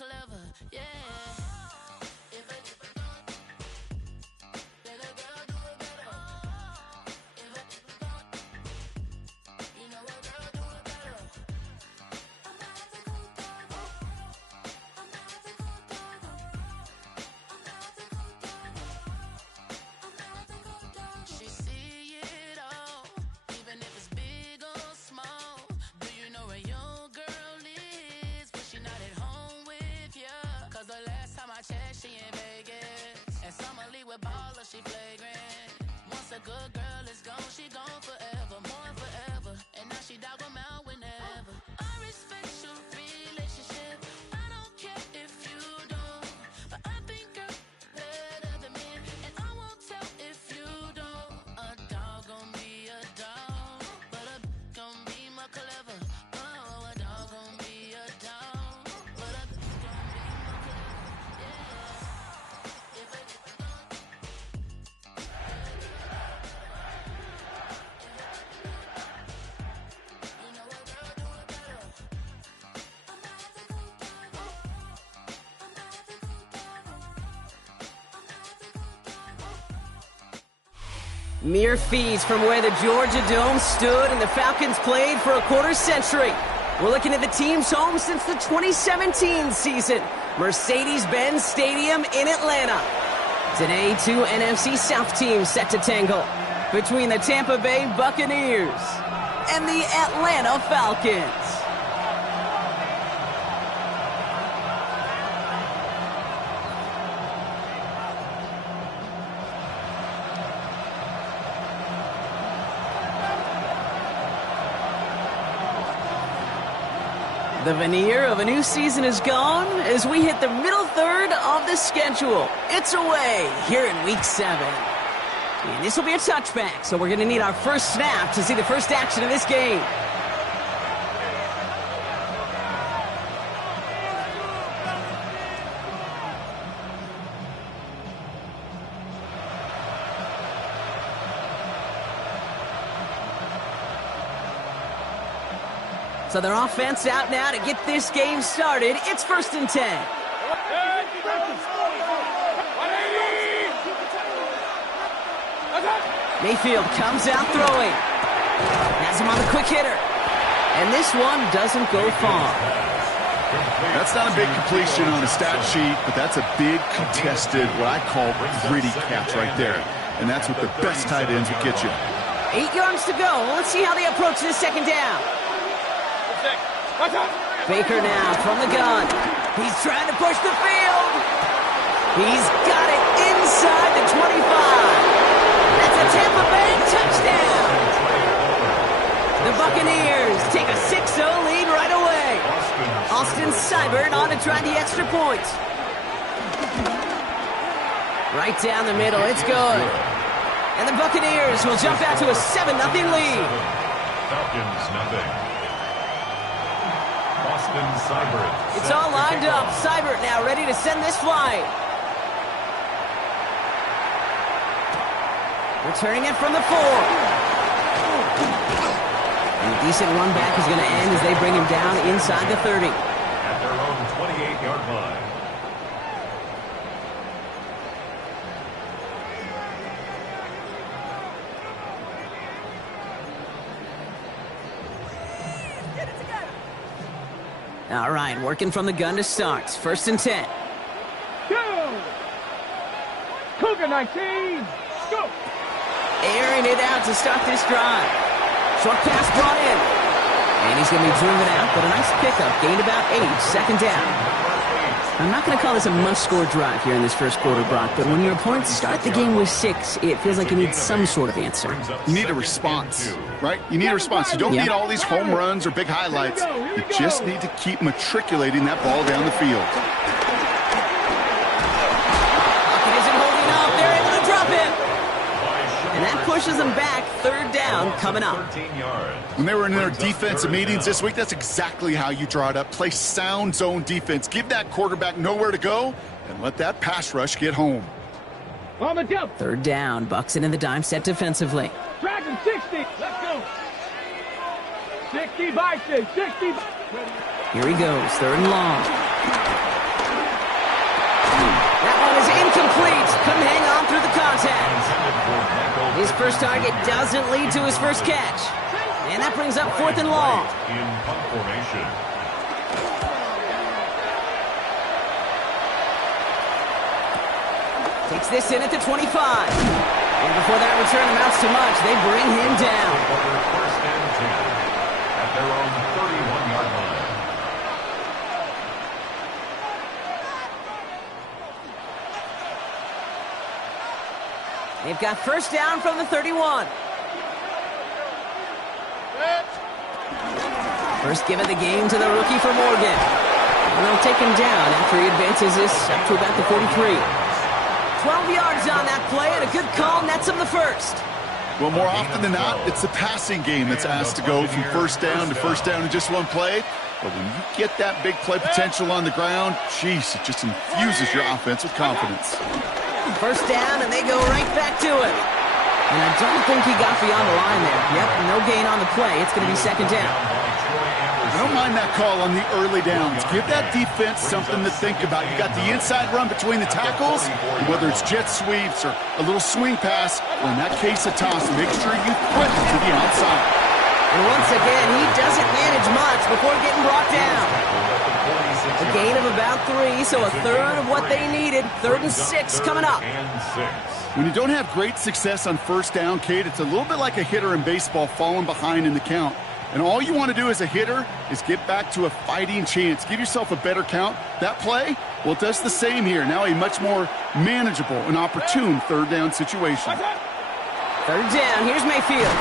clever, yeah. She in Vegas, and Summer Lee with baller, she flagrant. Once a good girl is gone, she gone forever, more forever. And now she dog 'em out whenever. I respect your relationship, I don't care if you don't, but I think you're better than me, and I won't tell if you don't. A dog gon' be a dog, but a gon' be more clever. Oh, a dog gon' be a dog, but a gon' be more clever. Mere feet from where the Georgia Dome stood and the Falcons played for a quarter century. We're looking at the team's home since the 2017 season, Mercedes-Benz Stadium in Atlanta. Today, two NFC South teams set to tangle between the Tampa Bay Buccaneers and the Atlanta Falcons. The veneer of a new season is gone as we hit the middle third of the schedule. It's away here in Week 7. And this will be a touchback, so we're going to need our first snap to see the first action of this game. So their offense out now to get this game started. It's 1st and 10. Mayfield comes out throwing. Has him on the quick hitter. And this one doesn't go far. That's not a big completion on a stat sheet, but that's a big contested, what I call gritty catch right there. And that's what the best tight ends will get you. 8 yards to go. Let's see how they approach this second down. Baker now from the gun. He's trying to push the field. He's got it inside the 25. That's a Tampa Bay touchdown. The Buccaneers take a 6-0 lead right away. Austin Seibert on to try the extra point. Right down the middle, it's good. And the Buccaneers will jump out to a 7-0 lead. Falcons nothing. Austin Seibert. It's all lined up. Seibert now ready to send this flight. Returning it from the 4. And a decent run back is going to end as they bring him down inside the 30. At their own 28-yard line. All right, working from the gun to start. 1st and 10. Go! Cougar 19, go! Airing it out to start this drive. Short pass brought in. And he's going to be driven out, but a nice pickup. Gained about 8, 2nd down. I'm not going to call this a must-score drive here in this first quarter, Brock, but when your opponents start the game with 6, it feels like you need some sort of answer. You need a response, right? You need a response. You don't need all these home runs or big highlights. You just need to keep matriculating that ball down the field. He isn't holding up. They're able to drop it. And that pushes them back. 3rd down coming up. When they were in their defensive meetings this week, that's exactly how you draw it up. Play sound zone defense. Give that quarterback nowhere to go and let that pass rush get home. On the jump. 3rd down. Bucks it in the dime set defensively. Dragon 60. Let's go. 60 Bison. 60. Here he goes. 3rd and long. incomplete. Couldn't hang on through the contact. His first target doesn't lead to his first catch. And that brings up 4th and long. In punt formation. Takes this in at the 25. And before that return amounts to much, they bring him down. First and 10 at their own 31-yard line. They've got first down from the 31. First give of the game to the rookie for Morgan. And they'll take him down after he advances this up to about the 43. 12 yards on that play, and a good call nets him the first. Well, more often than not, it's the passing game that's asked to go from first down in just one play. But when you get that big play potential on the ground, geez, it just infuses your offense with confidence. First down, and they go right back to it. And I don't think he got beyond the line there. Yep, no gain on the play. It's going to be second down. I don't mind that call on the early downs. Give that defense something to think about. You got the inside run between the tackles, whether it's jet sweeps or a little swing pass, or in that case a toss, make sure you put it to the outside. And once again, he doesn't manage much before getting brought down. A gain of about 3, so a third of what they needed. 3rd and 6 coming up. When you don't have great success on first down, Kate, it's a little bit like a hitter in baseball falling behind in the count. And all you want to do as a hitter is get back to a fighting chance. Give yourself a better count. That play, well, it does the same here. Now a much more manageable and opportune 3rd down situation. 3rd down, here's Mayfield.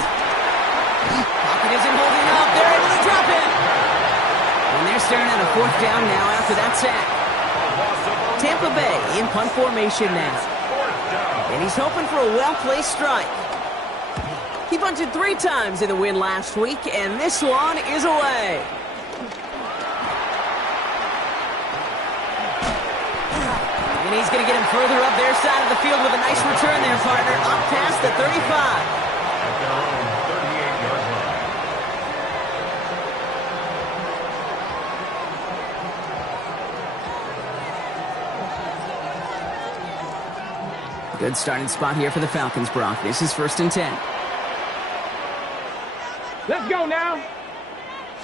Pocket isn't holding up. They're able to drop it. And they're staring at a 4th down now after that sack. Tampa Bay in punt formation now. And he's hoping for a well-placed strike. He punted 3 times in the win last week, and this one is away. And he's going to get him further up their side of the field with a nice return there, partner, up past the 35. At their own 38-yard line. Good starting spot here for the Falcons, Brock. This is 1st and 10. Let's go now.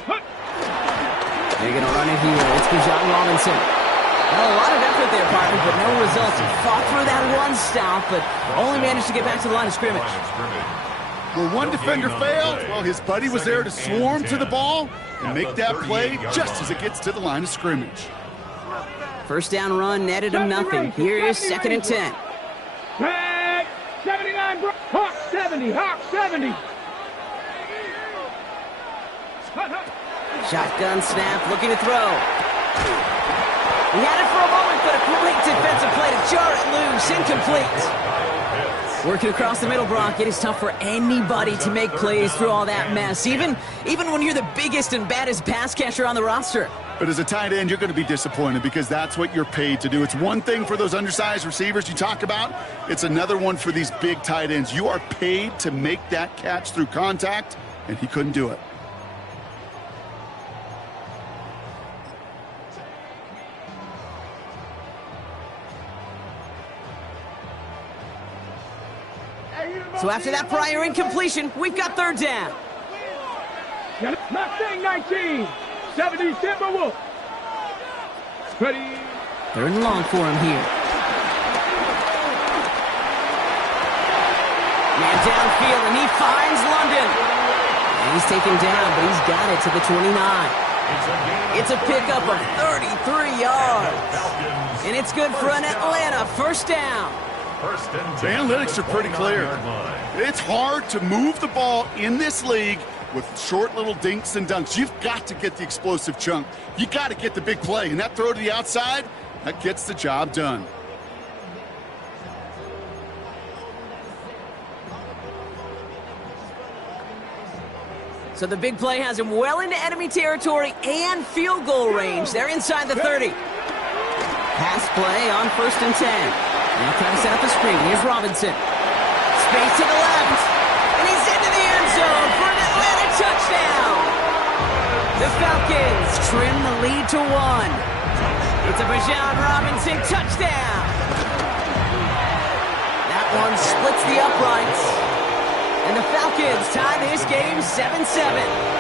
They're going to run it here. It's Bijan Robinson. Well, a lot of effort there, partner, but no results. He fought through that one stop, but only managed to get back to the line of scrimmage. Where one defender failed, well, his buddy was there to swarm to the ball and make that play just as it gets to the line of scrimmage. First down run netted him nothing. Here is 2nd and 10. Tag 79, bro. Hawk 70, Hawk 70. Shotgun snap, looking to throw. He had it for a moment, but a great defensive play to jar it loose. Incomplete. Working across the middle, Brock, it is tough for anybody to make plays through all that mess, even when you're the biggest and baddest pass catcher on the roster. But as a tight end, you're going to be disappointed because that's what you're paid to do. It's one thing for those undersized receivers you talk about. It's another one for these big tight ends. You are paid to make that catch through contact, and he couldn't do it. So after that prior incompletion, we've got 3rd down. Mustang 19, 70 Timberwolf. Ready. 3rd and long for him here. Man downfield, and he finds London. And he's taken down, but he's got it to the 29. It's a pickup of 33 yards. And it's good for an Atlanta 1st down. The analytics are pretty clear. It's hard to move the ball in this league with short little dinks and dunks. You've got to get the explosive chunk. You got to get the big play. And that throw to the outside, that gets the job done. So the big play has him well into enemy territory and field goal range. They're inside the 30. Pass play on 1st and 10. Now trying to set up the screen. Here's Robinson. Space to the left. And he's into the end zone for an Atlanta touchdown. The Falcons trim the lead to 1. It's a Bijan Robinson touchdown. one splits the uprights. And the Falcons tie this game 7-7.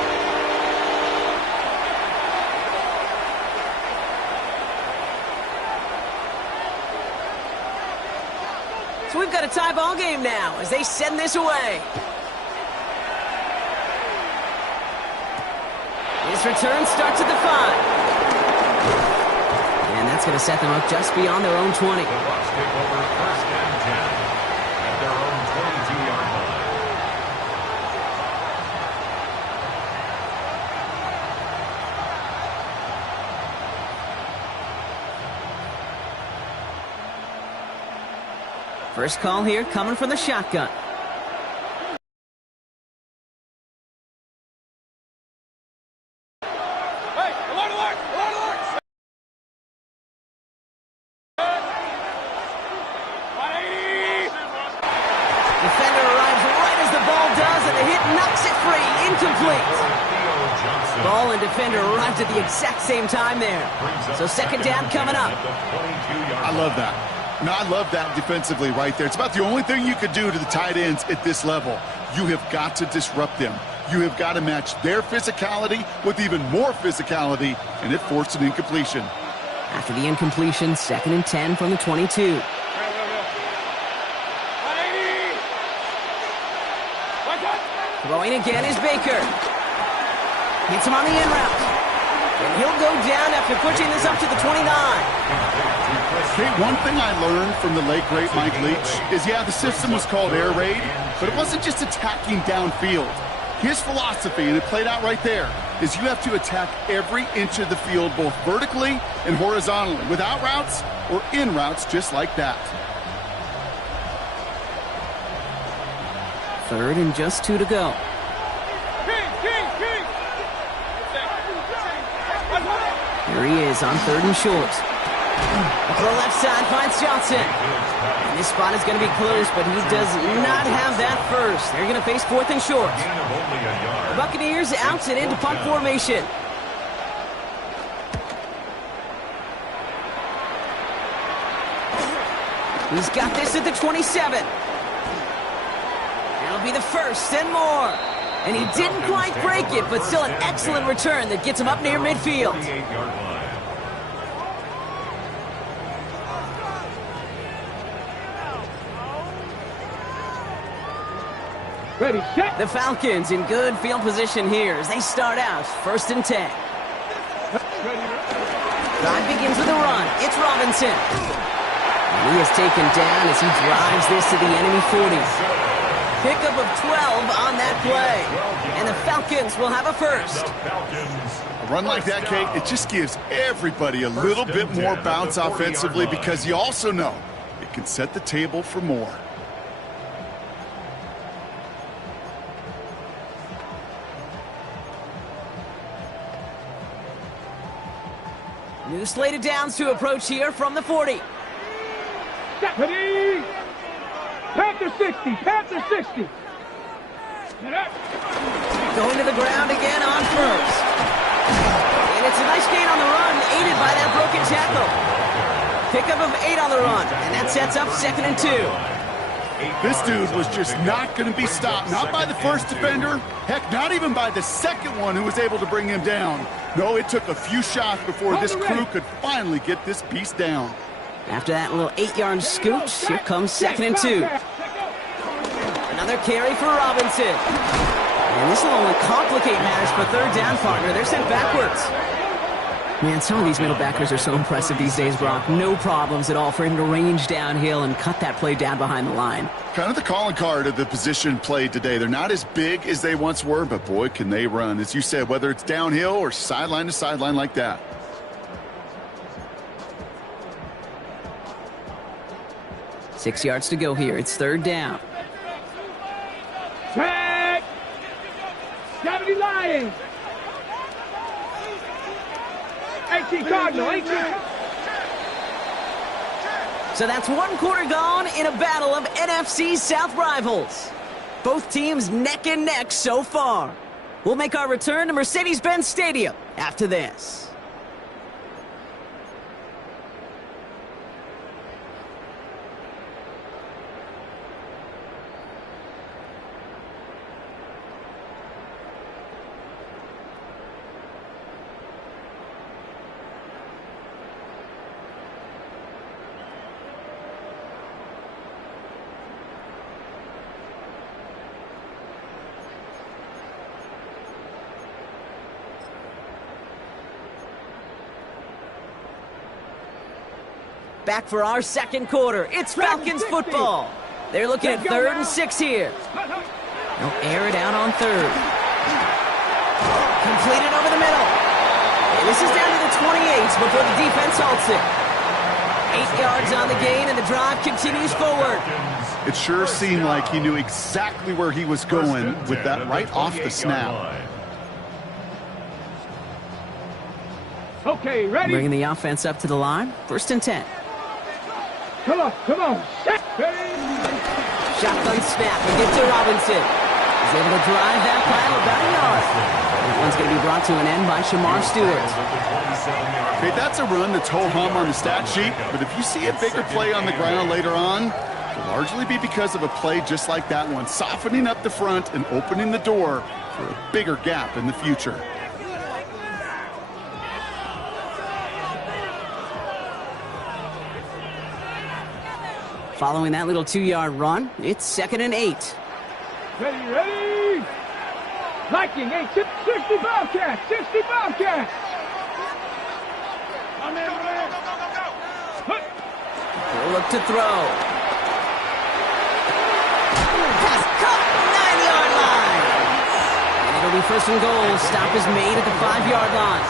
So we've got a tie ball game now as they send this away. His return starts at the 5. And that's going to set them up just beyond their own 20. The Bucs take over 1st and 10 at their own 22-yard line. First call here coming from the shotgun. Defender arrives right as the ball does, and the hit knocks it free. Incomplete. Ball and defender arrived at the exact same time there. So second down coming up. I love that. Now, I love that defensively right there. It's about the only thing you could do to the tight ends at this level. You have got to disrupt them. You have got to match their physicality with even more physicality, and it forced an incompletion. After the incompletion, 2nd and 10 from the 22. Throwing again is Baker. Hits him on the in route. And he'll go down after pushing this up to the 29. Okay, one thing I learned from the late, great Mike Leach is, yeah, the system was called air raid, but it wasn't just attacking downfield. His philosophy, and it played out right there, is you have to attack every inch of the field, both vertically and horizontally, without routes or in routes, just like that. 3rd and just 2 to go. Here he is on 3rd and short. Throw left side finds Johnson. And this spot is going to be close, but he does not have that first. They're going to face 4th and short. The Buccaneers out and into punt formation. He's got this at the 27. It'll be the first and more. And he didn't quite break it, but still an excellent return that gets him up near midfield. Ready, set. The Falcons in good field position here as they start out 1st and 10. Drive begins with a run. It's Robinson. And he is taken down as he drives this to the enemy 40. Pickup of 12 on that play. And the Falcons will have a first. A run like that, Kate, it just gives everybody a little bit more bounce offensively because you also know it can set the table for more. New slate of downs to approach here from the 40. Ready. Panther 60. Panther 60. Going to the ground again on first. And it's a nice gain on the run, aided by that broken tackle. Pickup of 8 on the run, and that sets up 2nd and 2. This dude was just not going to be stopped. Not by the first defender. Heck, not even by the second one who was able to bring him down. No, it took a few shots before this crew could finally get this beast down. After that little 8-yard scooch, here comes 2nd and 2. Another carry for Robinson. And this will only complicate matters for 3rd down, partner. They're sent backwards. Man, some of these middle backers are so impressive these days, Brock. No problems at all for him to range downhill and cut that play down behind the line. Kind of the calling card of the position played today. They're not as big as they once were, but boy, can they run. As you said, whether it's downhill or sideline to sideline like that. Six yards to go here. It's 3rd down. Tag. 70 Lions. 18 Cardinal. 18. So that's 1 quarter gone in a battle of NFC South rivals. Both teams neck and neck so far. We'll make our return to Mercedes-Benz Stadium after this. Back for our second quarter. It's Falcons football. They're looking at 3rd and 6 here. They'll air it out on 3rd. Completed over the middle. And this is down to the 28 before the defense halts it. 8 yards on the gain, and the drive continues forward. It sure seemed like he knew exactly where he was going with that right off the snap. Okay, ready? Bringing the offense up to the line. 1st and 10. Come on. Set. Ready? Shotgun snap. We get to Robinson. He's able to drive that pile about a yard. That one's going to be brought to an end by Shamar Stewart. Okay, that's a run that's ho-hum on the stat sheet, but if you see a bigger play on the ground later on, it'll largely be because of a play just like that one, softening up the front and opening the door for a bigger gap in the future. Following that little 2-yard run, it's 2nd and 8. Ready? Viking, 60 Bobcats, 60 Bobcats. They'll look to throw. Pass caught, 9-yard line. And it'll be 1st and goal. Stop is made at the 5-yard line.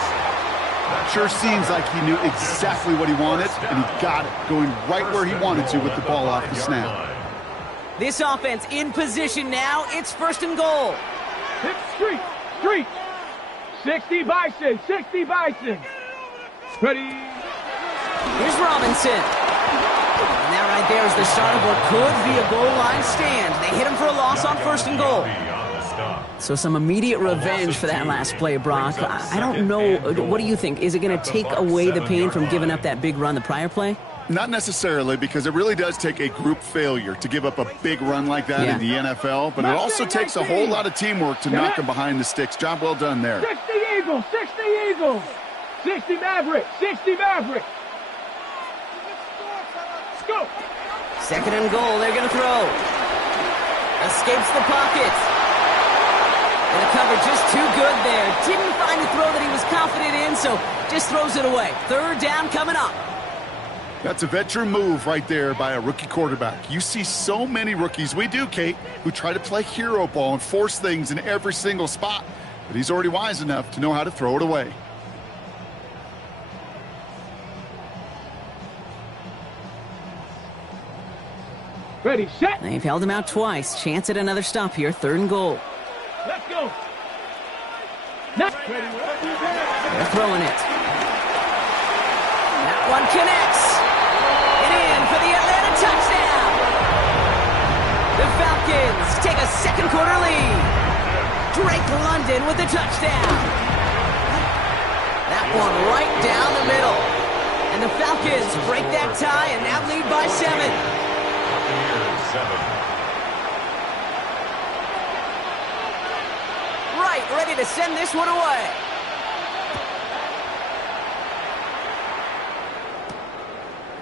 Sure seems like he knew exactly what he wanted, and he got it, going right where he wanted to with the ball off the snap. This offense in position now. It's 1st and goal. Hit street. 60 Bison, 60 Bison. Ready? Here's Robinson. And that right there is the start of what could be a goal line stand. They hit him for a loss on 1st and goal. So some immediate revenge for that last play, Brock. I don't know. What do you think? Is it going to take away the pain from giving up that big run the prior play? Not necessarily, because it really does take a group failure to give up a big run like that in the NFL, but it also takes a whole lot of teamwork to knock them behind the sticks. Job well done there. 60 Eagles, 60 Eagles. 60 Mavericks, 60 Mavericks. Let's go. 2nd and goal, they're going to throw. Escapes the pocket. And the cover just too good there. Didn't find the throw that he was confident in, so just throws it away. 3rd down coming up. That's a veteran move right there by a rookie quarterback. You see so many rookies, we do, Kate, who try to play hero ball and force things in every single spot. But he's already wise enough to know how to throw it away. Ready, set. They've held him out twice. Chance at another stop here. 3rd and goal. Let's go. Now. They're throwing it. That one connects. And in for the Atlanta touchdown. The Falcons take a 2nd quarter lead. Drake London with the touchdown. That one right down the middle. And the Falcons break that tie and now lead by 7. Right, ready to send this one away.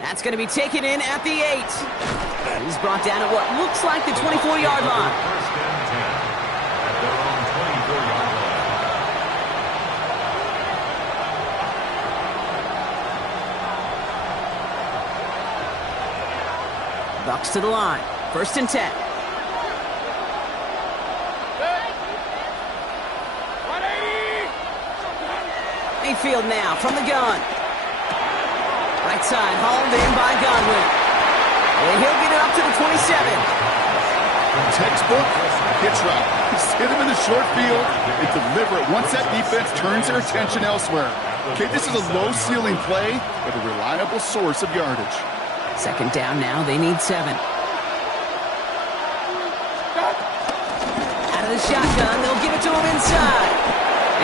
That's going to be taken in at the 8. He's brought down at what looks like the 24-yard line. 1st and 10 at their own 24-yard line. Bucks to the line. 1st and 10. Mayfield now from the gun. Right side, hauled in by Godwin. And he'll get it up to the 27. Textbook hitch route. Just hit him in the short field and deliver it once that defense turns their attention elsewhere. Okay, this is a low-ceiling play, but a reliable source of yardage. 2nd down now, they need 7. Out of the shotgun, they'll give it to him inside.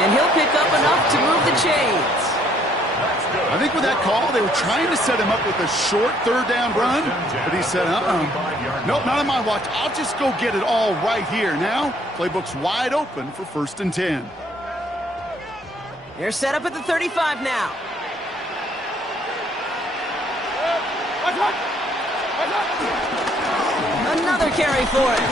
And he'll pick up enough to move the chains. I think with that call, they were trying to set him up with a short 3rd down run, but he said, nope, not on my watch. I'll just go get it all right here. Now, playbook's wide open for 1st and 10. They're set up at the 35 now. Another carry for him.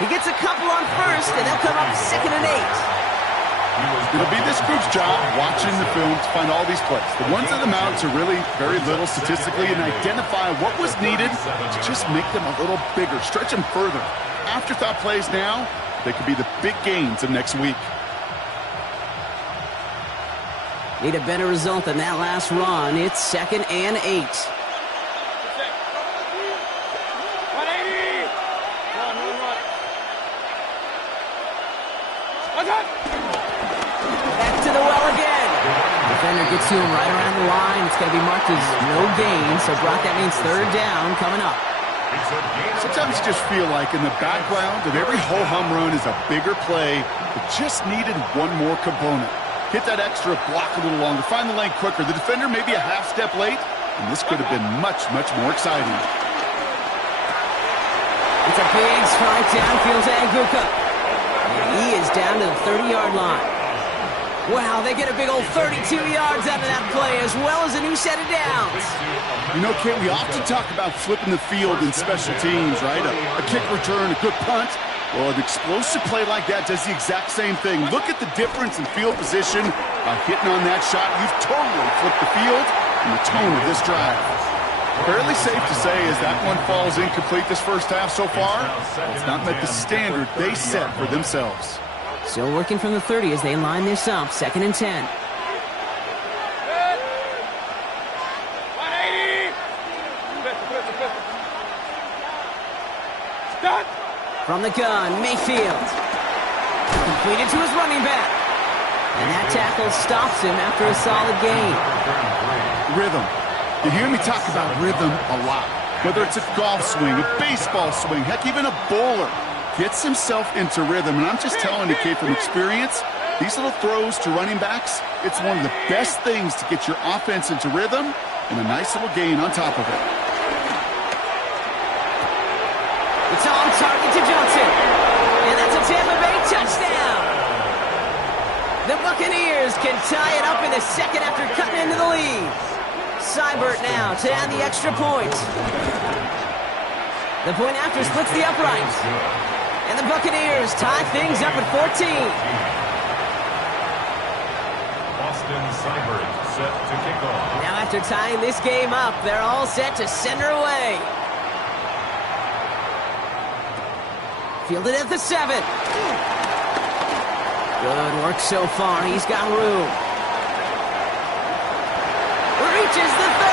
He gets a couple on 1st, and they'll come up 2nd and 8. It'll be this group's job watching the film to find all these plays. The ones that amount to really very little statistically and identify what was needed to just make them a little bigger, stretch them further. Afterthought plays now, they could be the big gains of next week. Need a better result than that last run. It's 2nd and 8. Back to the well again. Defender gets to him right around the line. It's going to be marked as no gain. So, Brock, that means 3rd down coming up. Sometimes you just feel like in the background of every ho-hum run is a bigger play that just needed one more component. Hit that extra block a little longer. Find the lane quicker. The defender may be a half step late, and this could have been much, much more exciting. It's a big strike downfield to Aguka. And he is down to the 30-yard line. Wow, they get a big old 32 yards out of that play, as well as a new set of downs. You know, Kate, we often talk about flipping the field in special teams, right? A kick return, a good punt. Well, an explosive play like that does the exact same thing. Look at the difference in field position. By hitting on that shot, you've totally flipped the field and the tone of this drive. Fairly safe to say as that one falls incomplete this first half so far, it's not met the standard they set for themselves. Still working from the 30 as they line this up. 2nd and 10. 180. Start. From the gun, Mayfield. Completed to his running back. And that tackle stops him after a solid gain. Rhythm. You hear me talk about rhythm a lot. Whether it's a golf swing, a baseball swing, heck, even a bowler gets himself into rhythm. And I'm just telling you, Kate, from experience, these little throws to running backs, it's one of the best things to get your offense into rhythm and a nice little gain on top of it. It's on target to Johnson. And that's a Tampa Bay touchdown. The Buccaneers can tie it up in the second after cutting into the lead. Seibert now to add the extra point. The point after splits the uprights. And the Buccaneers tie things up at 14. Austin Seibert set to kick off. Now after tying this game up, they're all set to send her away. Fielded at the 7. Good work so far. He's got room. Reaches the 30.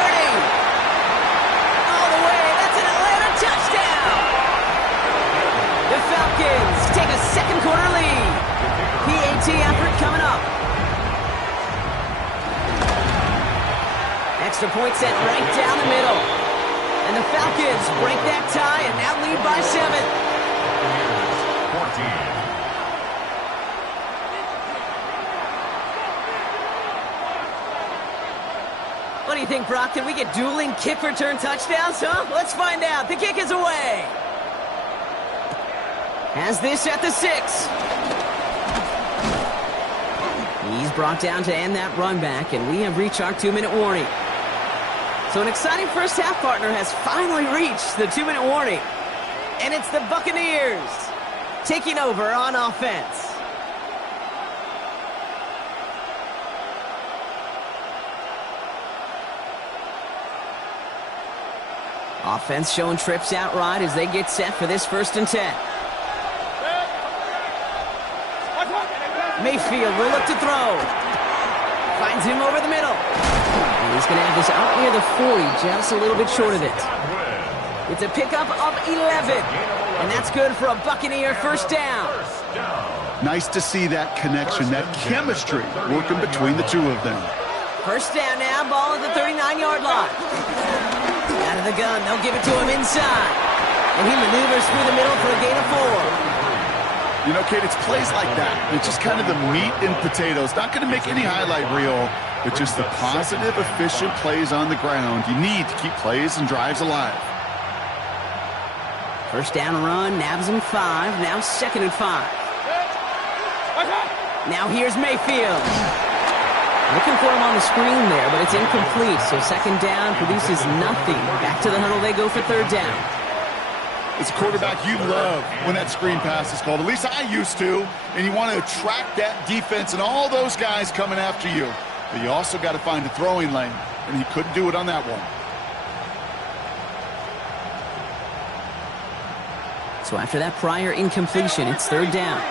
All the way. That's an Atlanta touchdown. The Falcons take a second quarter lead. PAT effort coming up. Extra point set right down the middle. And the Falcons break that tie and now lead by 7. 14. What do you think, Brock? Can we get dueling kick return touchdowns, huh? Let's find out. The kick is away. Has this at the 6. He's brought down to end that run back, and we have reached our 2-minute warning. So an exciting first half, partner, has finally reached the 2-minute warning. And it's the Buccaneers taking over on offense. Offense showing trips out right as they get set for this 1st and 10. Mayfield will look to throw. Finds him over the middle. And he's going to have this out near the 40, just a little bit short of it. It's a pickup of 11. And that's good for a Buccaneer first down. Nice to see that connection, that chemistry working between the two of them. First down now, ball at the 39-yard line. Out of the gun, they'll give it to him inside. And he maneuvers through the middle for a gain of 4. You know, Kate, it's plays like that. It's just kind of the meat and potatoes. Not going to make any highlight reel, but just the positive, efficient plays on the ground. You need to keep plays and drives alive. First down run, nabs him 5. Now 2nd and 5. Now here's Mayfield. Looking for him on the screen there, but it's incomplete. So 2nd down produces nothing. Back to the huddle they go for 3rd down. As a quarterback, you love when that screen pass is called. At least I used to. And you want to attract that defense and all those guys coming after you. But you also got to find a throwing lane. And he couldn't do it on that one. So after that prior incompletion, it's third down.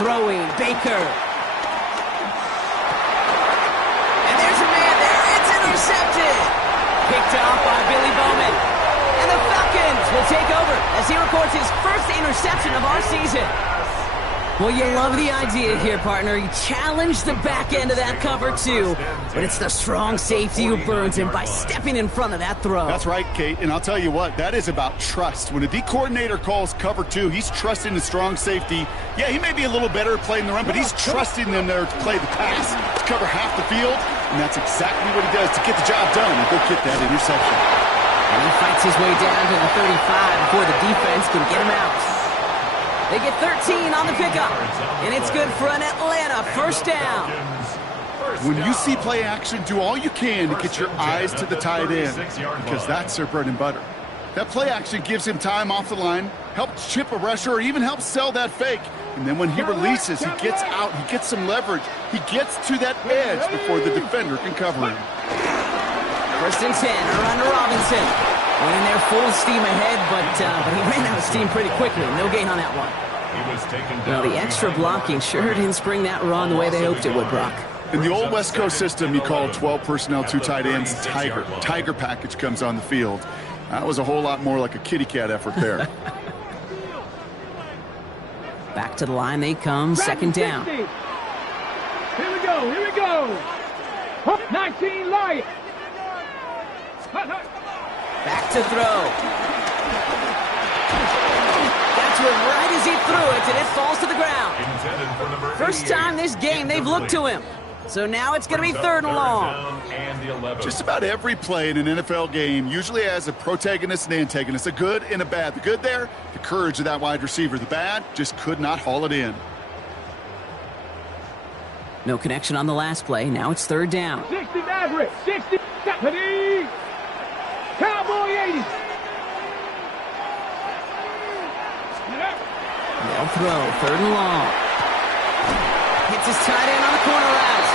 Throwing, Baker. And there's a man there. It's intercepted. Picked off by Billy Bowman. And the Falcons will take over as he records his first interception of our season. Well, you love the idea here, partner. You challenge the back end of that cover, too. But it's the strong safety who burns him by stepping in front of that throw. That's right, Kate. And I'll tell you what, that is about trust. When a D coordinator calls cover 2, he's trusting the strong safety. Yeah, he may be a little better at playing the run, but he's trusting them there to play the pass, to cover half the field. And that's exactly what he does to get the job done and go get that interception. And he fights his way down to the 35 before the defense can get him out. They get 13 on the pickup, and it's good for an Atlanta first down. When you see play action, do all you can to get your eyes to the tight end, because that's their bread and butter. That play action gives him time off the line, helps chip a rusher, or even helps sell that fake. And then when he releases, he gets out, he gets some leverage. He gets to that edge before the defender can cover him. First and 10, around to Robinson. Went in there full steam ahead, but he ran out of steam pretty quickly. No gain on that one. Well, the extra blocking sure didn't spring that run the way they hoped it would, Brock. In the old West Coast system, you call 12 personnel, 2 tight ends, Tiger. Tiger package comes on the field. That was a whole lot more like a kitty cat effort there. Back to the line they come, second down. Here we go, here we go. 19 Lions. Back to throw. Got to it right as he threw it, and it falls to the ground. First time this game they've looked to him. So now it's going to be third and long. Just about every play in an NFL game usually has a protagonist and antagonist, a good and a bad. The good there, the courage of that wide receiver. The bad, just could not haul it in. No connection on the last play. Now it's third down. 60 Maverick, 60 Stephanie. Cowboy 80. They'll throw, third and long. Hits his tight end on the corner route.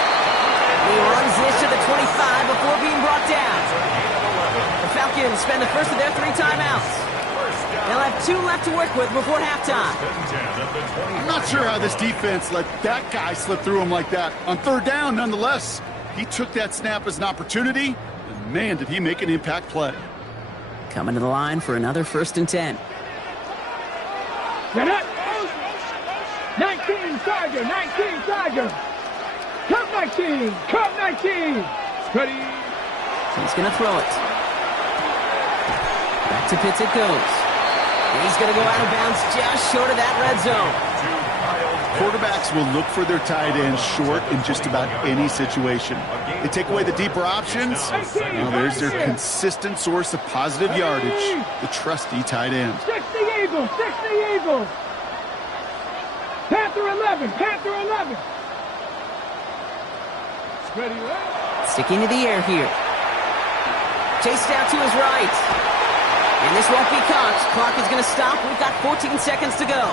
He runs this to the 25 before being brought down. The Falcons spend the first of their 3 timeouts. They'll have 2 left to work with before halftime. I'm not sure how this defense let that guy slip through him like that. On third down, nonetheless, he took that snap as an opportunity, and man, did he make an impact play. Coming to the line for another first and 10. Get up. 19 Tiger, 19 Tiger. Cup 19, Cup 19. Ready. So he's going to throw it. Back to Pitts it goes. And he's going to go out of bounds just short of that red zone. Quarterbacks will look for their tight end short in just about any situation. They take away the deeper options. Well, there's their consistent source of positive yardage, the trusty tight end. 60 Eagles, 60 Eagles. Panther 11, Panther 11. Ready, sticking to the air here. Chased out to his right. And this won't be caught. Clock is going to stop. We've got 14 seconds to go.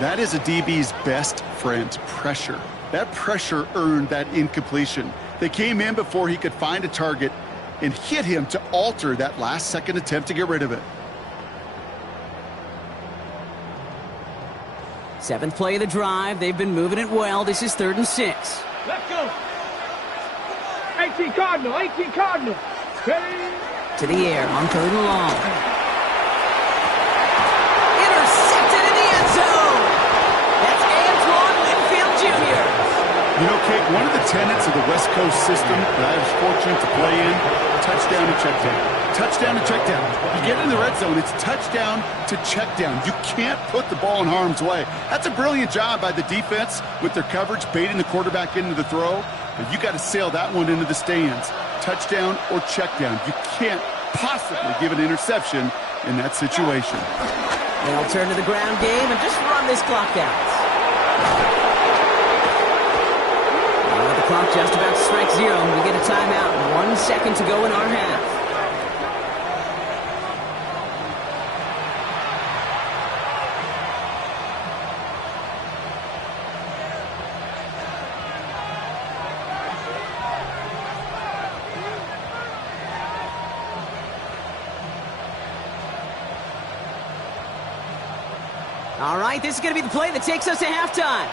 That is a DB's best friend, pressure. That pressure earned that incompletion. They came in before he could find a target and hit him to alter that last-second attempt to get rid of it. 7th play of the drive. They've been moving it well. This is 3rd and 6. Let's go. 18 Cardinal, 18 Cardinal. Ready. To the air on 3rd and long. Intercepted in the end zone. That's Antoine Winfield Jr. You know, Kate, one of the tenets of the West Coast system that I was fortunate to play in, touchdown to check down. Touchdown to check down. You get in the red zone, it's touchdown to check down. You can't put the ball in harm's way. That's a brilliant job by the defense with their coverage, baiting the quarterback into the throw. But you got to sail that one into the stands. Touchdown or check down. You can't possibly give an interception in that situation. They'll turn to the ground game and just run this clock out. Now with the clock just about to strike 0, we get a timeout. 1 second to go in our half. All right, this is going to be the play that takes us to halftime.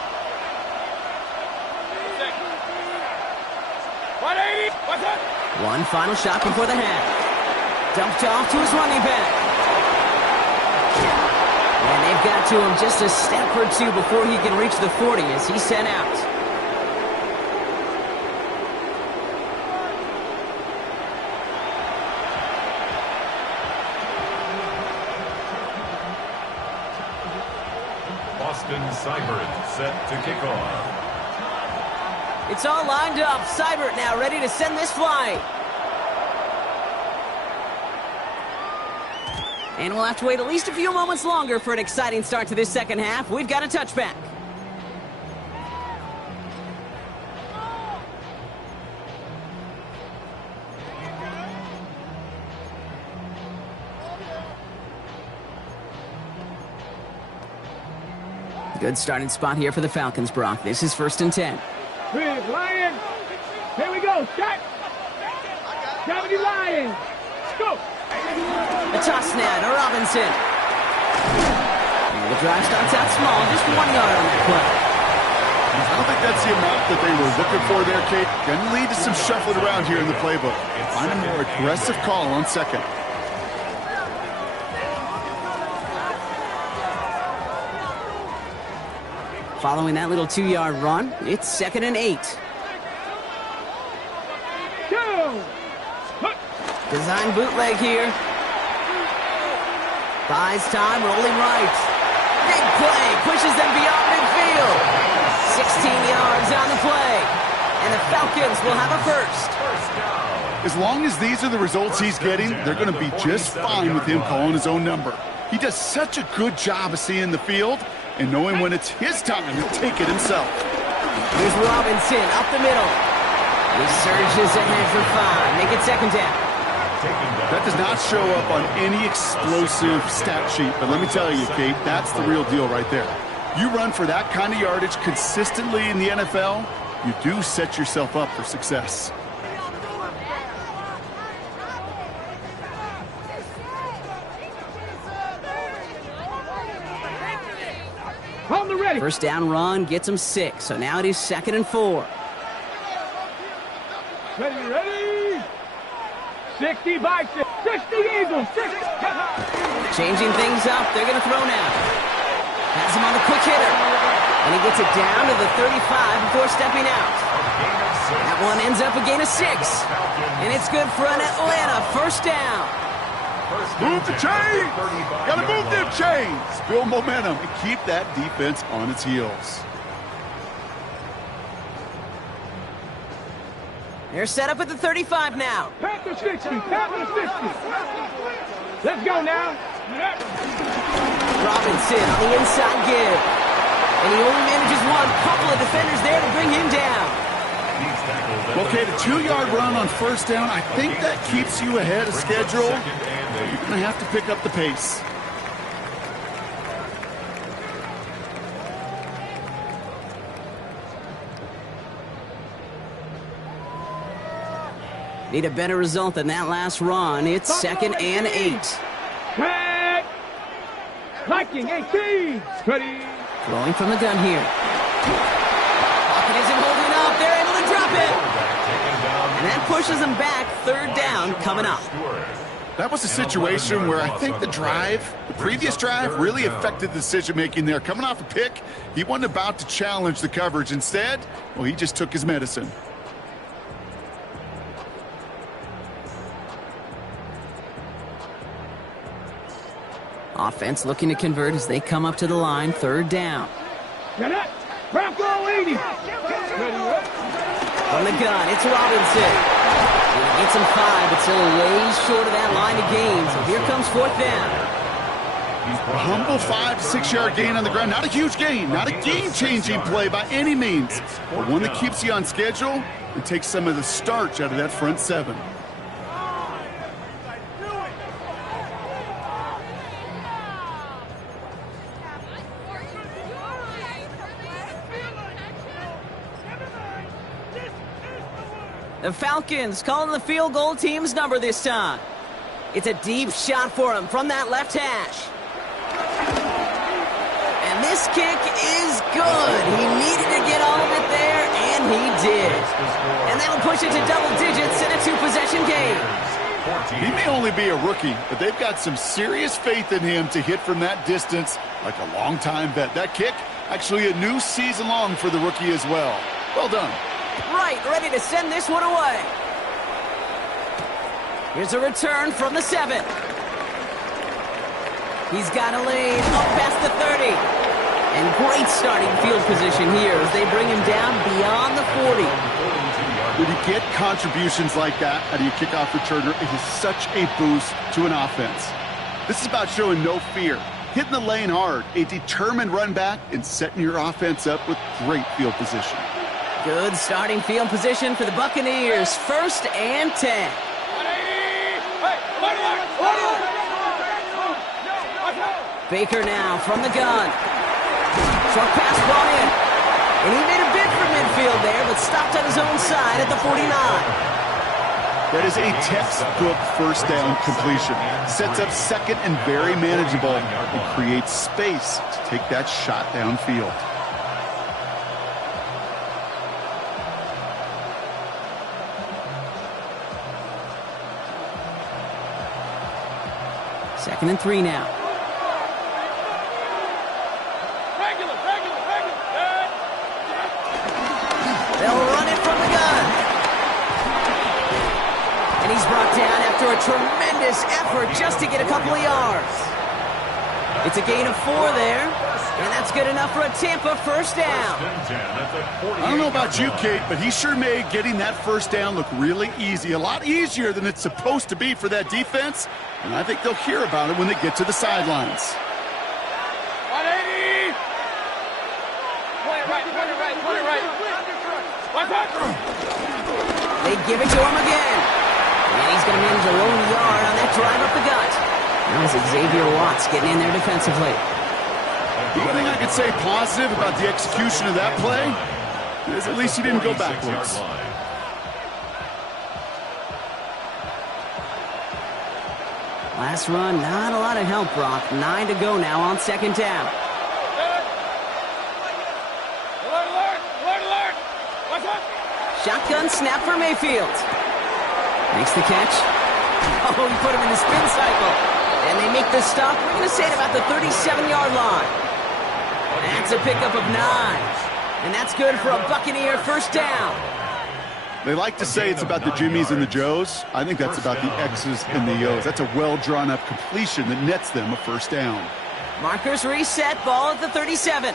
180. What's up? One final shot before the half. Dumped off to his running back. And they've got to him just a step or two before he can reach the 40 as he's sent out. Austin Seibert set to kick off. It's all lined up. Seibert now ready to send this flight. And we'll have to wait at least a few moments longer for an exciting start to this second half. We've got a touchback. Good starting spot here for the Falcons, Brock. This is 1st and 10. Big Lion. Here we go. Shot. 70 Lions. Go. The toss now to Robinson. And the drive starts out small, just 1 yard on that play. I don't think that's the amount that they were looking for there, Kate. Going to lead to some shuffling around here in the playbook. Find a more aggressive call on second. Following that little 2-yard run, it's 2nd and 8. Design bootleg here. Buys time, rolling right. Big play, pushes them beyond midfield. 16 yards on the play. And the Falcons will have a first. As long as these are the results he's getting, they're going to be just fine with him calling his own number. He does such a good job of seeing the field and knowing when it's his time to take it himself. Here's Robinson up the middle. He surges ahead for 5. Make it 2nd down. That does not show up on any explosive stat sheet, but let me tell you, Kate, that's the real deal right there. You run for that kind of yardage consistently in the NFL, you do set yourself up for success. On the ready. First down run gets him 6, so now it is 2nd and 4. Ready. 60 Bison. 60 Eagles. 60. Changing things up, they're going to throw now. Has him on the quick hitter. And he gets it down to the 35 before stepping out. That one ends up a gain of 6. And it's good for an Atlanta first down. Move the chains! Gotta move them chains! Build momentum and keep that defense on its heels. They're set up at the 35 now. Panther 60. Panther 60. Let's go now. Robinson on the inside give. And he only manages one. Couple of defenders there to bring him down. Okay, the 2-yard run on first down, I think that keeps you ahead of schedule. You're going to have to pick up the pace. Need a better result than that last run. It's 2nd and 8. Tag. Viking 18. Ready. Throwing from the gun here. Pocket isn't holding up. They're able to drop it. And that pushes them back. 3rd down coming up. That was a situation where I think the previous drive, really affected the decision-making there. Coming off a pick, he wasn't about to challenge the coverage. Instead, well, he just took his medicine. Offense looking to convert as they come up to the line. 3rd down. Get up. Bronco 80. From the gun, it's Robinson. He gets him 5, but still way short of that line of gain. So here comes 4th down. A humble 5 to 6 yard gain on the ground. Not a huge gain, not a game-changing play by any means, but one that keeps you on schedule and takes some of the starch out of that front seven. The Falcons calling the field goal team's number this time. It's a deep shot for him from that left hash. And this kick is good. He needed to get all of it there, and he did. And that'll push it to double digits in a 2-possession game. He may only be a rookie, but they've got some serious faith in him to hit from that distance like a longtime vet. That kick, actually a new season long for the rookie as well. Well done. Right, ready to send this one away. Here's a return from the 7. He's got a lane up past the 30. And great starting field position here as they bring him down beyond the 40. When you get contributions like that out of your kickoff returner, it is such a boost to an offense. This is about showing no fear, hitting the lane hard, a determined run back, and setting your offense up with great field position. Good starting field position for the Buccaneers. 1st and 10. Baker now from the gun. Short pass brought in. And he made a bid for midfield there, but stopped on his own side at the 49. That is a textbook first down completion. Sets up second and very manageable and creates space to take that shot downfield. Second and 3 now. They'll run it from the gun. And he's brought down after a tremendous effort just to get a couple of yards. It's a gain of 4 there, and that's good enough for a Tampa first down. I don't know about you, Kate, but he sure made getting that first down look really easy. A lot easier than it's supposed to be for that defense. And I think they'll hear about it when they get to the sidelines. 180! Point right. They give it to him again. And he's going to manage a lone yard on that drive up the gut. That was Xavier Watts getting in there defensively. The only thing I could say positive about the execution of that play is at least he didn't go backwards. Last run, not a lot of help, Brock. 9 to go now on 2nd down. Shotgun snap for Mayfield. Makes the catch. Oh, he put him in the spin cycle. And they make the stop. We're going to say it about the 37-yard line. That's a pickup of 9. And that's good for a Buccaneer first down. They like to say it's about the Jimmies and the Joes. I think that's about the X's and the O's. That's a well-drawn-up completion that nets them a first down. Markers reset, ball at the 37.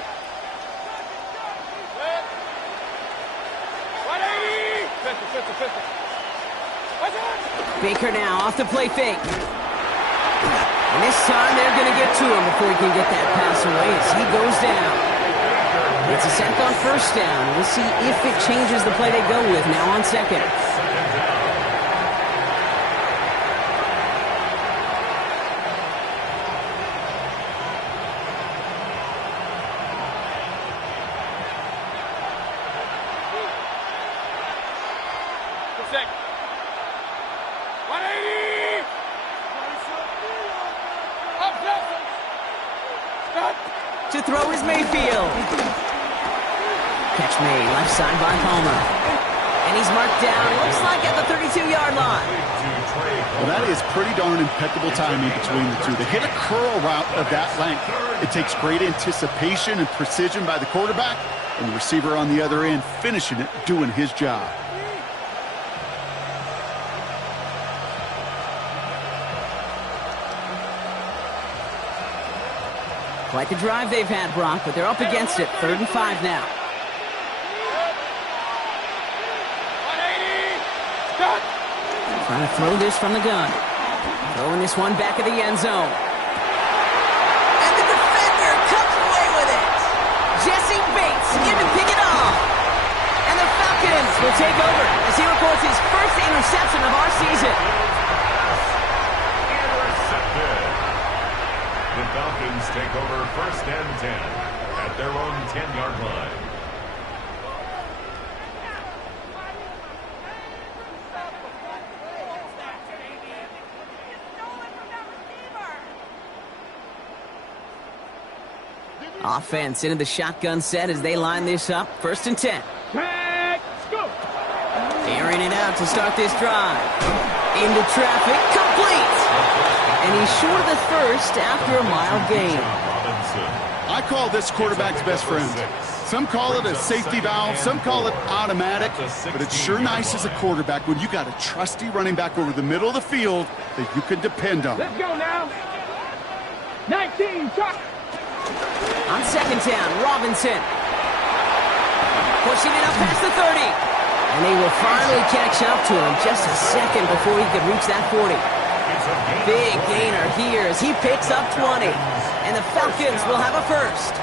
Baker now off the play fake. And this time they're going to get to him before he can get that pass away as he goes down. It's a sack on first down. We'll see if it changes the play they go with now on 2nd. To throw is Mayfield. Catch made, left side by Palmer. And he's marked down, looks like at the 32-yard line. Well, that is pretty darn impeccable timing between the two. They hit a curl route of that length. It takes great anticipation and precision by the quarterback, and the receiver on the other end finishing it, doing his job. Quite the drive they've had, Brock, but they're up against it. 3rd and 5 now. Trying to throw this from the gun. Throwing this one back of the end zone. will take over as he records his first interception of our season. Intercepted. The Falcons take over 1st and 10 at their own 10-yard line. Offense into the shotgun set as they line this up. 1st and 10. Let's go. Airing it out to start this drive. Into traffic, complete. And he's short of the first after a mild gain. I call this quarterback's best friend. Some call it a safety valve, some call it automatic, but it's sure nice as a quarterback when you got a trusty running back over the middle of the field that you can depend on. Let's go now. 19, touch. On 2nd down, Robinson. Pushing it up past the 30. And they will finally catch up to him just a second before he could reach that 40. Big gainer here as he picks up 20. And the Falcons will have a first.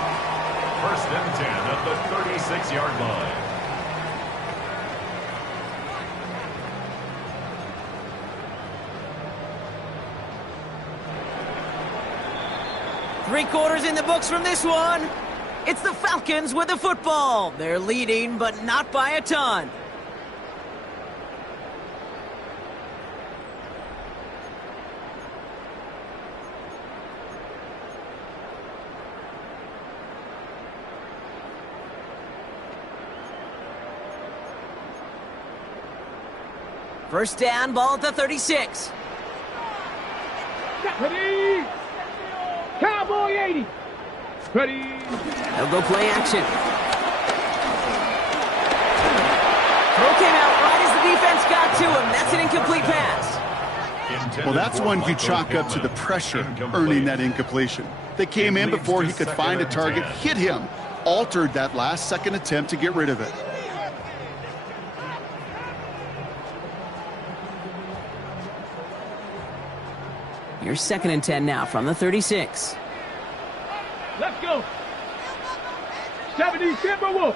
1st and 10 at the 36-yard line. Three quarters in the books from this one. It's the Falcons with the football. They're leading, but not by a ton. First down, ball at the 36. Ready. Cowboy 80. Ready. They'll go play action. Throw came out right as the defense got to him. That's an incomplete pass. Well, that's one you chalk up to the pressure earning that incompletion. They came in before he could find a target, hit him, altered that last-second attempt to get rid of it. Here's 2nd and 10 now from the 36. Let's go. 70 Timberwolf.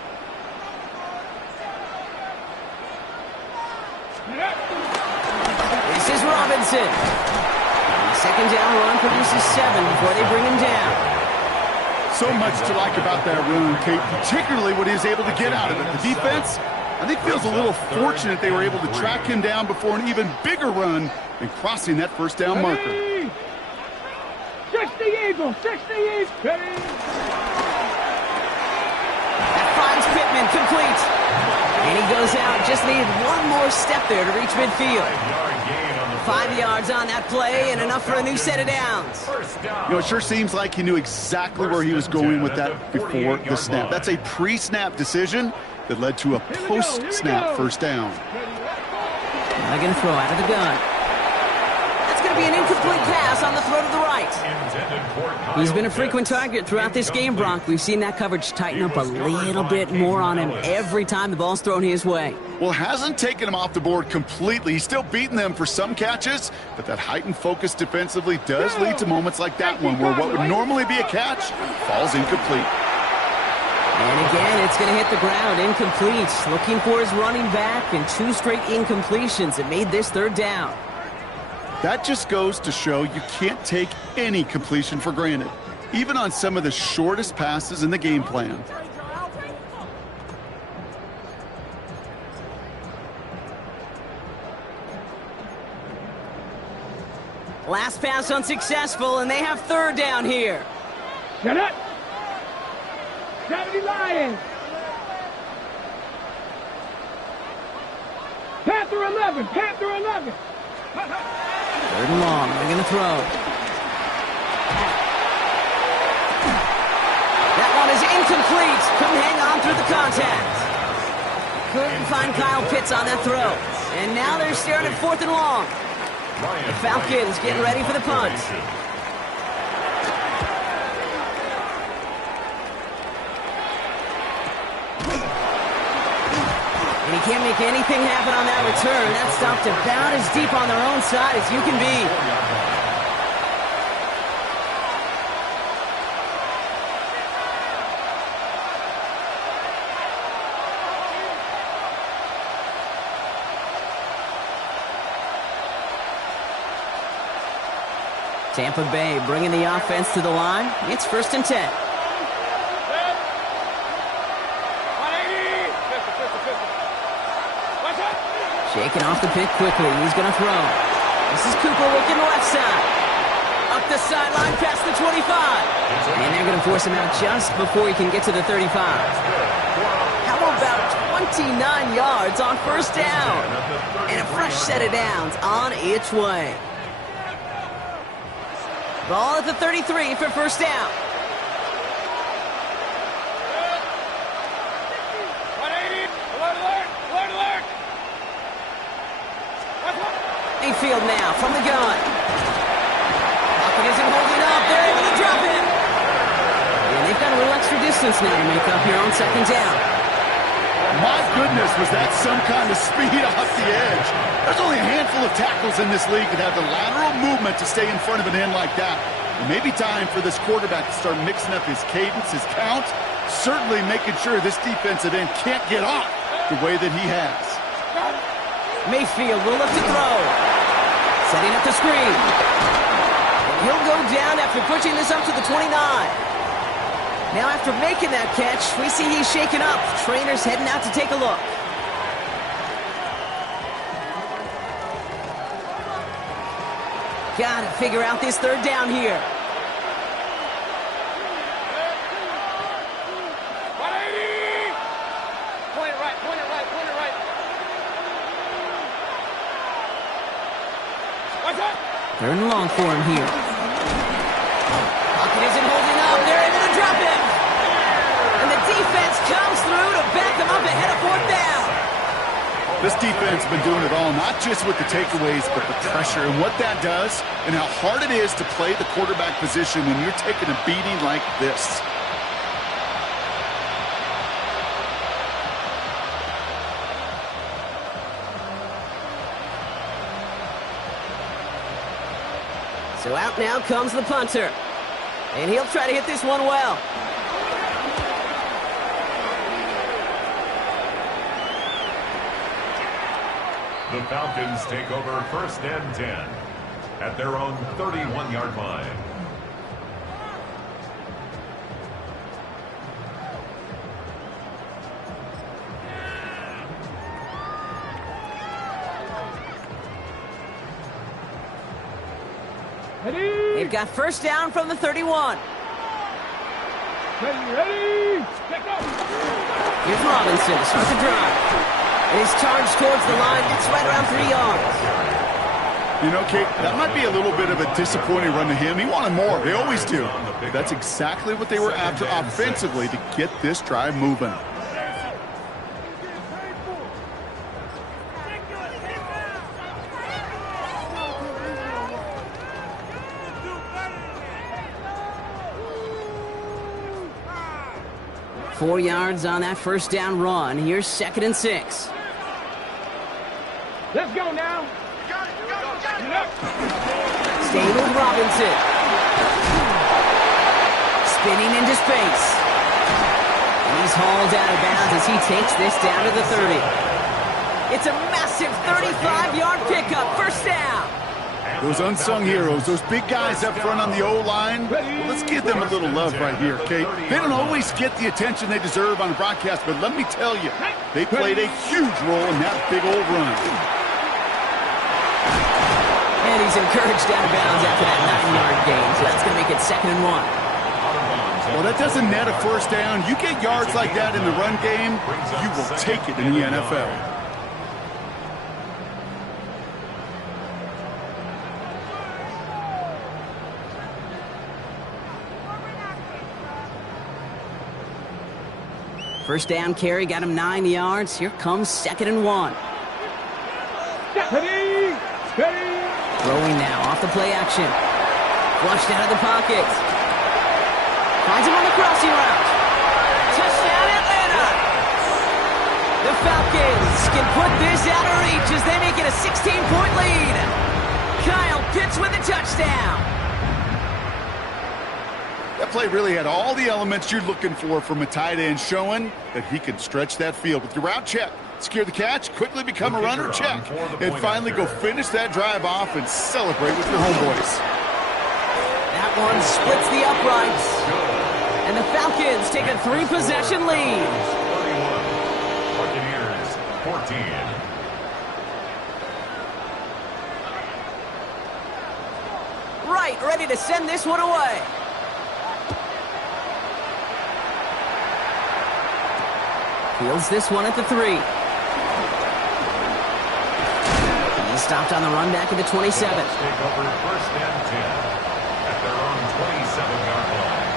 This is Robinson. The 2nd down run produces 7 before they bring him down. So much to like about that run, Kate, particularly what he was able to get out of it. The defense, I think, feels a little fortunate they were able to track him down before an even bigger run than crossing that first down marker. 60 Eagles, 60 Eagles. Ready. That finds Pittman complete. And he goes out. Just needed one more step there to reach midfield. 5 yards on that play and enough for a new set of downs. You know, it sure seems like he knew exactly where he was going with that before the snap. That's a pre-snap decision that led to a post-snap first down. Now going to throw out of the gun. That's going to be an incomplete pass on the throw to the right. He's been a frequent target throughout this game, Bronk. We've seen that coverage tighten up a little bit more on him every time the ball's thrown his way. Well, hasn't taken him off the board completely. He's still beating them for some catches, but that heightened focus defensively does lead to moments like that one where what would normally be a catch falls incomplete. And again, it's going to hit the ground, incomplete. Looking for his running back, and 2 straight incompletions that made this 3rd down. That just goes to show you can't take any completion for granted, even on some of the shortest passes in the game plan. Last pass unsuccessful, and they have 3rd down here. Get it. 70 Lions. Panther 11, Panther 11. 3rd and long, they're going to throw. That one is incomplete. Couldn't hang on through the contact. Couldn't find Kyle Pitts on that throw. And now they're staring at 4th and long. The Falcons getting ready for the punt. And he can't make anything happen on that return. That stopped about as deep on their own side as you can be. Tampa Bay bringing the offense to the line. It's 1st and 10. Shaking off the pick quickly. He's going to throw. This is Cooper looking left side. Up the sideline past the 25. And they're going to force him out just before he can get to the 35. How about 29 yards on 1st down? And a fresh set of downs on its way. Ball at the 33 for 1st down. Mayfield now from the gun. Pocket isn't holding up. They're able to drop it. And they've got a little extra distance now to make up here on 2nd down. My goodness, was that some kind of speed off the edge. There's only a handful of tackles in this league that have the lateral movement to stay in front of an end like that. It may be time for this quarterback to start mixing up his cadence, his count, certainly making sure this defensive end can't get off the way that he has. Mayfield will look to throw. Setting up the screen. He'll go down after pushing this up to the 29. Now after making that catch, we see he's shaken up. Trainer's heading out to take a look. Got to figure out this 3rd down here. Third and long for him here. Pocket isn't holding up. They're able to drop it. And the defense comes through to back them up ahead of 4th down. This defense has been doing it all, not just with the takeaways, but the pressure and what that does and how hard it is to play the quarterback position when you're taking a beating like this. So out now comes the punter. And he'll try to hit this one well. The Falcons take over 1st and 10 at their own 31-yard line. They've got 1st down from the 31. Ready, let's go. Here's Robinson to start the drive. And his charge towards the line gets right around 3 yards. You know, Kate, that might be a little bit of a disappointing run to him. He wanted more. They always do. That's exactly what they were after offensively to get this drive moving. Four yards on that 1st down run. Here's 2nd and 6. Let's go now. Staying with Robinson. Spinning into space. And he's hauled out of bounds as he takes this down to the 30. It's a massive 35-yard pickup. 1st down. Those unsung heroes, those big guys up front on the O-line, well, let's give them a little love right here, Kate. They don't always get the attention they deserve on the broadcast, but let me tell you, they played a huge role in that big old run. And he's encouraged out of bounds after that 9-yard gain, so that's going to make it 2nd and 1. Well, that doesn't net a 1st down. You get yards like that in the run game, you will take it in the NFL. First down carry got him 9 yards. Here comes 2nd and 1. Throwing now off the play action. Flushed out of the pocket. Finds him on the crossing route. Touchdown Atlanta! The Falcons can put this out of reach as they make it a 16-point lead. Kyle Pitts with a touchdown. That play really had all the elements you're looking for from a tight end, showing that he can stretch that field with your route check, secure the catch, quickly become a runner check, and finally go finish that drive off and celebrate with your homeboys. one splits the uprights. And the Falcons take a 3-possession lead. 31. Buccaneers 14. Right, ready to send this one away. Fields this one at the 3. He's stopped on the run back at the 27. Take over first and 10 at their own 27-yard line.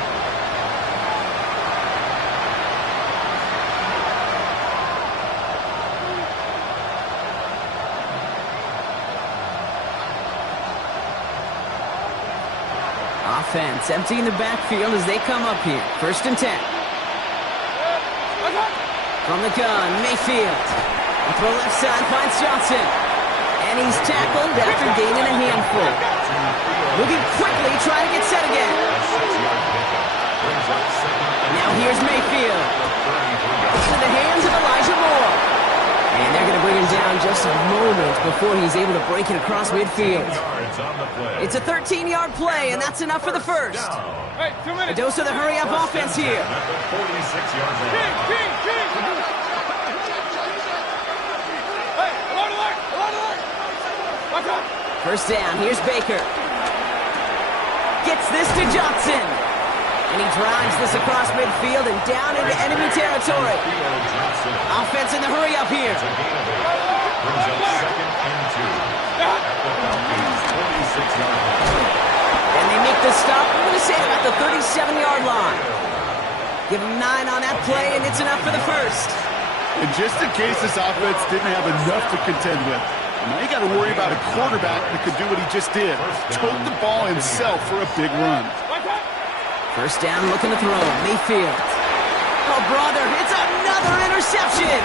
Offense emptying the backfield as they come up here. First and 10. From the gun, Mayfield. To the left side finds Johnson. And he's tackled after gaining a handful. Moving quickly, trying to get set again. Now here's Mayfield. Into the hands of Elijah Moore. And they're going to bring him down just a moment before he's able to break it across midfield. It's a 13-yard play, and that's enough for the first. Hey, 2 minutes. A dose of the hurry-up offense here. 46 yards line. King. Hey, alert. Watch out. First down, here's Baker. Gets this to Johnson. And he drives this across midfield and down into enemy territory. Offense in the hurry-up here. Brings up second and 2 at the Falcons' 46-yard line. And they make the stop, I'm going to say about the 37-yard line. Give him 9 on that play, and it's enough for the first. And just in case this offense didn't have enough to contend with, now you got to worry about a quarterback that could do what he just did. Tote the ball himself for a big run. First down, looking to throw. Mayfield. Oh, brother, it's another interception.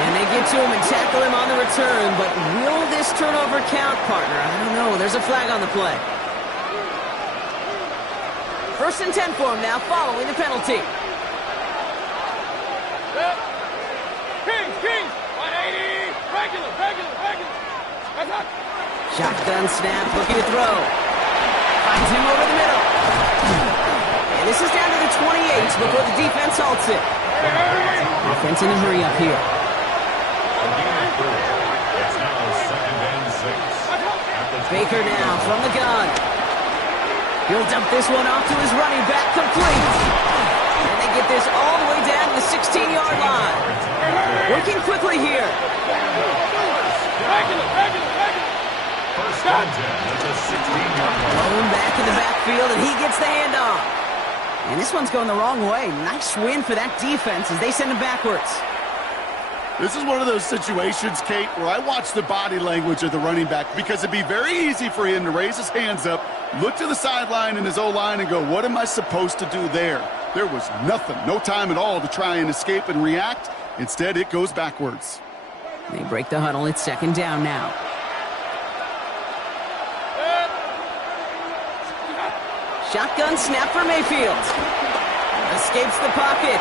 And they get to him and tackle him on the return, but will this turnover count, partner? I don't know. There's a flag on the play. First and 10 for him now, following the penalty. Kings. 180. Regular. Watch out. Shotgun snap, looking to throw. Finds him over the middle. And this is down to the 28 before the defense halts it. Offense in a hurry up here. It's now second and 6. Baker now from the gun. He'll dump this one off to his running back, complete. And they get this all the way down to the 16-yard line. Working quickly here. Regular. First and 10 at the 16-yard line. Thrown back in the backfield, and he gets the handoff. And this one's going the wrong way. Nice win for that defense as they send him backwards. This is one of those situations, Kate, where I watch the body language of the running back because it'd be very easy for him to raise his hands up, look to the sideline in his O-line and go, what am I supposed to do there? There was nothing, no time at all to try and escape and react. Instead, it goes backwards. They break the huddle. It's second down now. Shotgun snap for Mayfield. Escapes the pocket.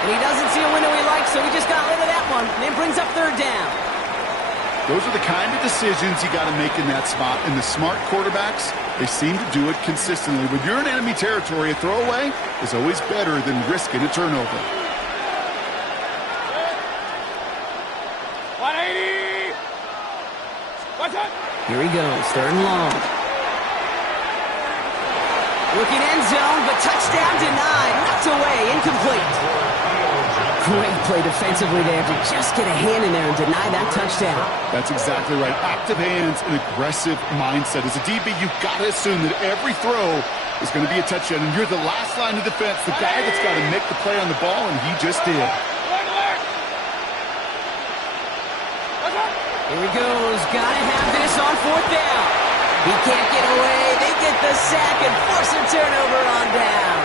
And he doesn't see a window he likes, so he just got rid of that one. And it brings up third down. Those are the kind of decisions you got to make in that spot. And the smart quarterbacks, they seem to do it consistently. When you're in enemy territory, a throwaway is always better than risking a turnover. 180. Watch out. Here he goes, third and long. Looking end zone, but touchdown denied. Knocked away, incomplete. Great play defensively there to just get a hand in there and deny that touchdown. That's exactly right. Active hands and aggressive mindset. As a DB, you've got to assume that every throw is going to be a touchdown. And you're the last line of defense, the guy that's got to make the play on the ball, and he just did. Here he goes. Gotta have this on fourth down. He can't get away. They get the sack and force a turnover on down.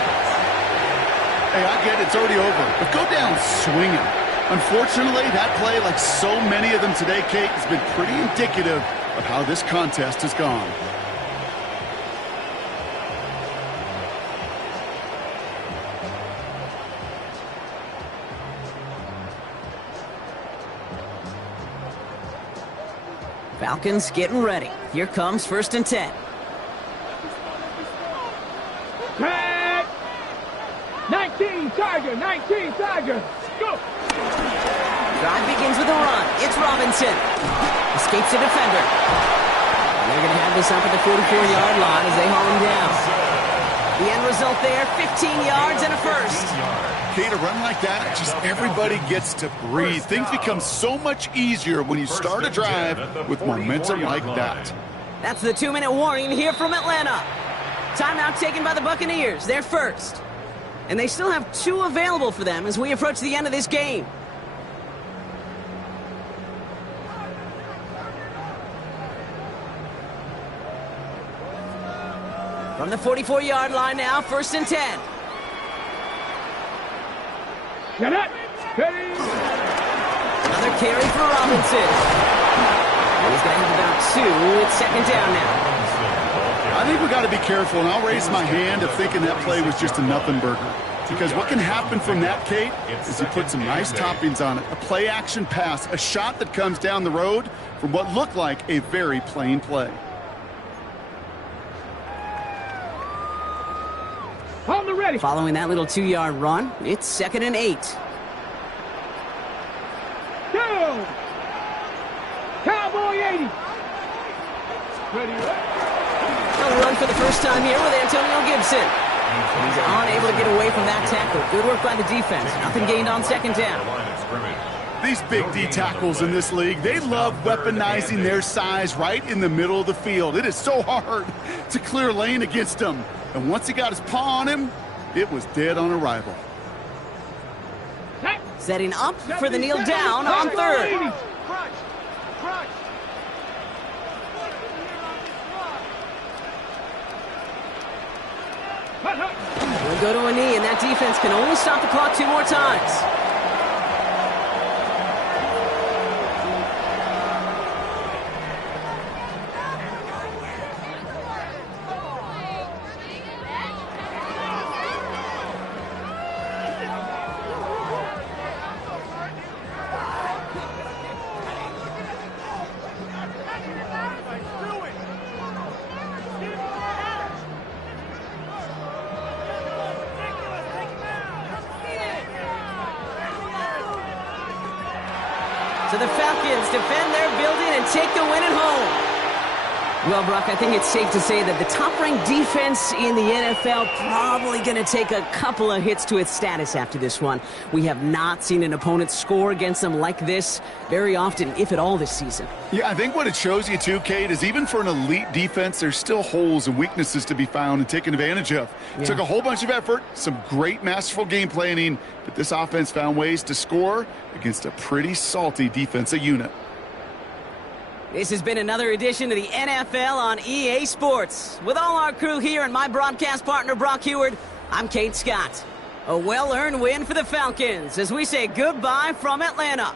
Hey, I get it. It's already over. But go down swinging. Unfortunately, that play, like so many of them today, Kate, has been pretty indicative of how this contest has gone. Falcons getting ready. Here comes first and 10. 19 Tiger, 19 Tiger. Go. Drive begins with a run. It's Robinson. Escapes a defender. And they're going to have this up at the 44-yard line as they haul him down. The end result there, 15 yards and a first. Kate, a run like that, just everybody gets to breathe. Things become so much easier when you start a drive with momentum like that. That's the 2-minute warning here from Atlanta. Timeout taken by the Buccaneers. They're first. And they still have 2 available for them as we approach the end of this game. From the 44-yard line now, 1st and 10. Get it. Ready. Another carry for Robinson. And he's going to have about 2. It's 2nd down now. I think we got to be careful, and I'll raise my hand of thinking that play was just a nothing burger. Because what can happen from that, Kate, is he put some nice toppings on it. A play-action pass, a shot that comes down the road from what looked like a very plain play. On the ready. Following that little 2-yard run, it's 2nd and 8. Go. Cowboy 80. Ready. Another run for the first time here with Antonio Gibson. He's unable to get away from that tackle. Good work by the defense. Nothing gained on 2nd down. These big D tackles in this league, they love weaponizing their size right in the middle of the field. It is so hard to clear lane against them. And once he got his paw on him, it was dead on arrival. Setting up for the kneel down on 3rd. We'll go to a knee, and that defense can only stop the clock 2 more times. So the Falcons defend their building and take the win at home. Well, Brock, I think it's safe to say that the top-ranked defense in the NFL probably going to take a couple of hits to its status after this one. We have not seen an opponent score against them like this very often, if at all, this season. Yeah, I think what it shows you, too, Kate, is even for an elite defense, there's still holes and weaknesses to be found and taken advantage of. It took a whole bunch of effort, some great masterful game planning, but this offense found ways to score against a pretty salty defensive unit. This has been another edition of the NFL on EA Sports. With all our crew here and my broadcast partner, Brock Heward, I'm Kate Scott. A well-earned win for the Falcons as we say goodbye from Atlanta.